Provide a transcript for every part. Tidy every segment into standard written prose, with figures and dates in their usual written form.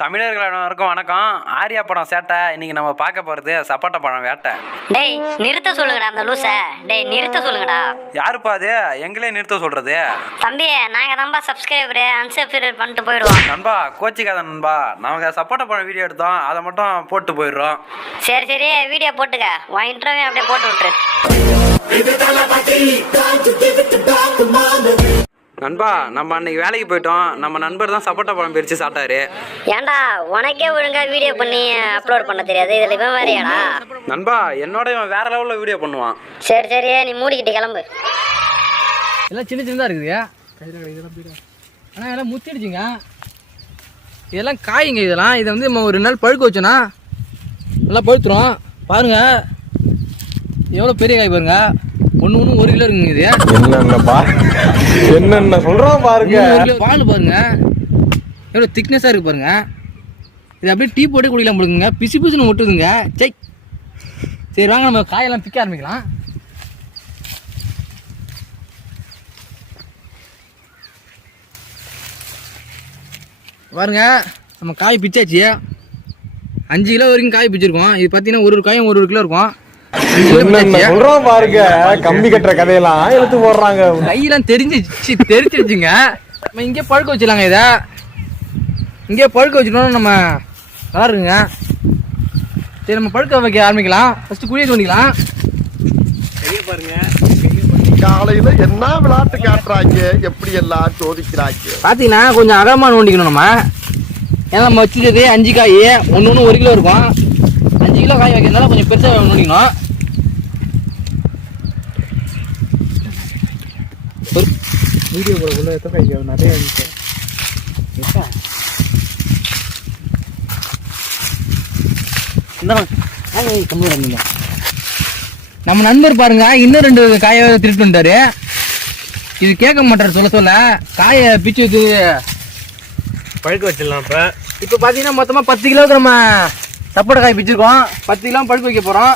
தமிழர்கள் அனைவருக்கும் வணக்கம். ஆர்யா படம் சேட்டை. இன்னைக்கு நம்ம பார்க்க போறது சப்போட்டா பழம் வேட்டை. டேய் நிறுத்த சொல்லுங்கடா அந்த லூச. டேய் நிறுத்த சொல்லுங்கடா. யாருப்பா அது எங்களே நிறுத்த சொல்றது? தம்பி நாங்க தான்பா சப்ஸ்கிரைபர் அன்சப்ஸ்கிரைப் பண்ணிட்டு போயிடுவோம். நண்பா கோச்சிக்காத நண்பா, நாங்க சப்போட்டா பழம் வீடியோ எடுத்தோம், அதை மட்டும் போட்டு போயிடுறோம். சரி சரி வீடியோ போட்டுக்க. உன் இன்டர்வியூ அப்படியே போட்டு விட்டுரு. நண்பா நம்ம அன்னைக்கு வேலைக்கு போயிட்டோம். நம்ம நண்பர் தான் சப்போட்டா பழம் பிரித்து சாப்பிட்டாரு. ஏன்டா உனக்கே ஒழுங்கா வீடியோ பண்ணி அப்லோட் பண்ண தெரியாது, இதில் இவன் வேறையாடா? நண்பா என்னோட இவன் வேற லெவலில் வீடியோ பண்ணுவான். சரி சரி நீ மூடிக்கிட்டு கிளம்பு. எல்லாம் சின்ன சின்னதாக இருக்குது. ஆனால் எல்லாம் முத்திடுச்சுங்க. இதெல்லாம் காய்ங்க. இதெல்லாம் இதை வந்து நம்ம ஒரு 2 நாள் பழுக்க வச்சோன்னா நல்லா பழுத்துரும். பாருங்க எவ்வளோ பெரிய காய் பாருங்க. ஒன்று 1 கிலோ இருக்குங்க. இது என்னென்ன சொல்றோம் பாருங்க. பால் பாருங்க எவ்வளோ திக்னஸாக இருக்கு பாருங்க. இது அப்படியே டீ போட்டு குடிக்கலாம் போடுங்க. பிசு பிசுன்னு ஒட்டுதுங்க. சை சரி வாங்க நம்ம காயெல்லாம் பிக்க ஆரம்பிக்கலாம். பாருங்க நம்ம காய் பிச்சாச்சு. 5 கிலோ வரைக்கும் காய் பிச்சிருக்கோம். இது பார்த்தீங்கன்னா ஒரு காயும் 1 கிலோ இருக்கும். சொல்றோம் பாருங்க. கம்பி கட்டுற கதையெல்லாம் எடுத்து போடுறாங்க. கையெல்லாம் தெரிஞ்சிருச்சுங்க. நம்ம இங்கே பழுக்க வச்சிடலாங்க. இதை இங்கே பழுக்க வச்சுட்டோம்னா நம்ம நல்லா இருக்குங்க. சரி நம்ம பழுக்க வைக்க ஆரம்பிக்கலாம். ஃபர்ஸ்ட் குழியை தோண்டிக்கலாம். பாருங்க காலையில என்ன விளையாட்டு காட்டுறாங்க, எப்படி எல்லாம் சோதிக்கிறாங்க. பார்த்தீங்கன்னா கொஞ்சம் அகலமாக நோண்டிக்கணும் நம்ம. ஏன்னா நம்ம வச்சுருது 5 காய், 1 1 கிலோ இருக்கும். 5 கிலோ காய் வைக்கிறதுனால கொஞ்சம் பெருசாக நோண்டிக்கணும். வீடியோ போடக்குள்ள எத்தனை காய் நிறைய இருந்துச்சு. நம்ம நண்பர் பாருங்க இன்னும் 2 காயை திருட்டு வந்துட்டாரு. இது கேட்க மாட்டாரு சொல்ல காயை பிச்சு வச்சு பழுக்க வச்சிடலாம். இப்போ பார்த்தீங்கன்னா மொத்தமாக 10 கிலோவுக்கு நம்ம சப்போட்டா காய் பிச்சிருக்கோம். 10 கிலோ பழுக்க வைக்க போகிறோம்.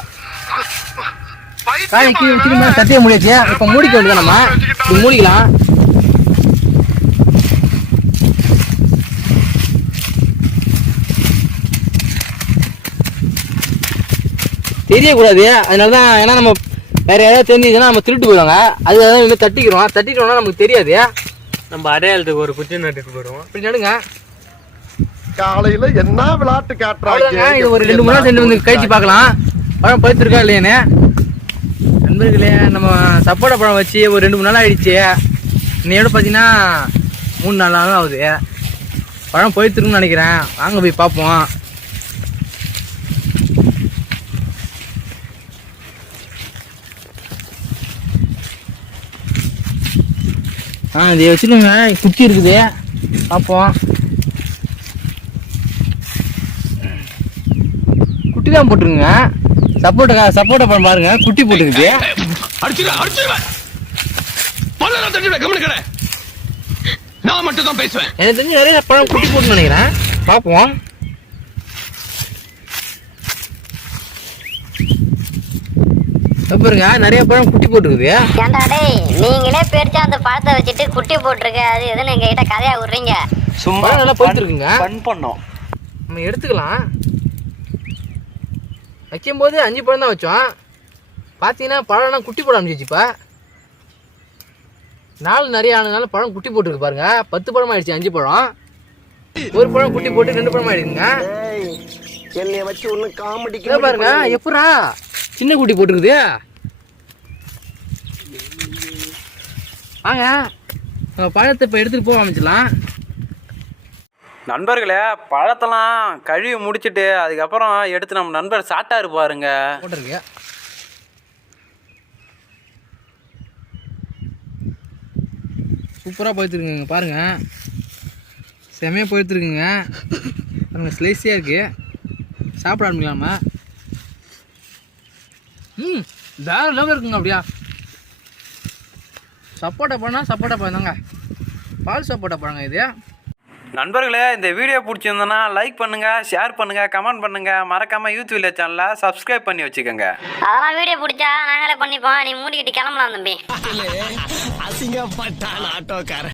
காய் வச்சுக்கணும். தட்டிய முடியாச்சு. இப்போ மூடிக்க வேண்டியது நம்ம இது மூடிக்கலாம். தெரியக்கூடாது. அதனால தான். ஏன்னா நம்ம வேற யாராவது தெரிஞ்சுச்சுன்னா நம்ம திருட்டு போயிடுவாங்க. அதுதான் இன்னும் தட்டிட்டோம்னா நமக்கு தெரியாது. நம்ம அடையாளத்துக்கு ஒரு குச்சி நட்டுட்டு போயிடுவோம். இப்படி நடுங்க. காலையில என்ன விளையாட்டு காட்டுறாங்க. இது ஒரு 2 3 நாள் சென்று வந்து கழிச்சு பார்க்கலாம் பழம் பழுத்திருக்கா இல்லையானே. நண்பர்களே நம்ம சப்போட்டா பழம் வச்சு ஒரு 2 3 நாள் ஆயிடுச்சு. இன்னையோட பார்த்தீங்கன்னா 3 4 நாள் ஆகுது. பழம் பழுத்திருக்குன்னு நினைக்கிறேன். வாங்க போய் பார்ப்போம். இதை வச்சுக்கோங்க. குச்சி இருக்குது பார்ப்போம். குட்டி தான் போட்டுருங்க. சப்போட்டா பழம் பாருங்க குட்டி போட்டுருக்குது. நான் மட்டும் தான் பேசுவேன். எனக்கு தெரிஞ்சு நிறைய பழம் குட்டி போட்டுன்னு நினைக்கிறேன். பார்ப்போம். பாருங்க நிறைய பழம் குட்டி போட்டுருக்குது. ஏன்டா டேய் நீங்களே பெருசா அந்த பழத்தை வச்சுட்டு குட்டி போட்டிருக்க, அது எதுன்னு எங்க கிட்ட கதையா விடுறீங்க? சும்மா நல்லா போயிட்டுருக்குங்க. ஃபன் பண்ணோம். நம்ம எடுத்துக்கலாம். வைக்கும்போது 5 பழம் தான் வச்சோம். பார்த்தீங்கன்னா பழம்லாம் குட்டி போட ஆரம்பிச்சிச்சு. இப்போ நாள் நிறைய ஆனதுனால பழம் குட்டி போட்டுருக்கு பாருங்க. 10 பழம் ஆயிடுச்சு. 5 பழம், 1 பழம் குட்டி போட்டு 2 பழம் ஆயிடுங்க. என்னைய வச்சு ஒண்ணு காமெடி பாருங்க எப்படா சின்ன குட்டி போட்டுருக்குது. வாங்க பழத்தை இப்போ எடுத்துகிட்டு போக ஆரம்பிச்சிடலாம். நண்பர்களே பழத்தெல்லாம் கழுவி முடிச்சுட்டு அதுக்கப்புறம் எடுத்து நம்ம நண்பர் சாப்பிட்டாரு பாருங்க. போட்டிருக்கு. சூப்பராக போய்த்துருக்குங்க பாருங்க. செமையாக போய்த்துருக்குங்க. பாருங்க ஸ்லைஸியாக இருக்குது. சாப்பிட ஆரம்பிக்கலாமா? வேற லெவல் இருக்குங்க. அப்படியா சப்போட்டா பழம் தாங்க. பால் சப்போட்டா பழங்க இது. நண்பர்களே இந்த வீடியோ பிடிச்சிருந்தோன்னா லைக் பண்ணுங்கள், ஷேர் பண்ணுங்கள், கமெண்ட் பண்ணுங்கள். மறக்காமல் யூத் வில்லேஜ் சேனலை சப்ஸ்கிரைப் பண்ணி வச்சுக்கோங்க. அதெல்லாம் வீடியோ பிடிச்சா நாங்களே பண்ணிப்போம். நீ மூடிக்கிட்டு கிளம்பலாம் தம்பி. அசிங்கப்பட்டான் ஆட்டோக்காரன்.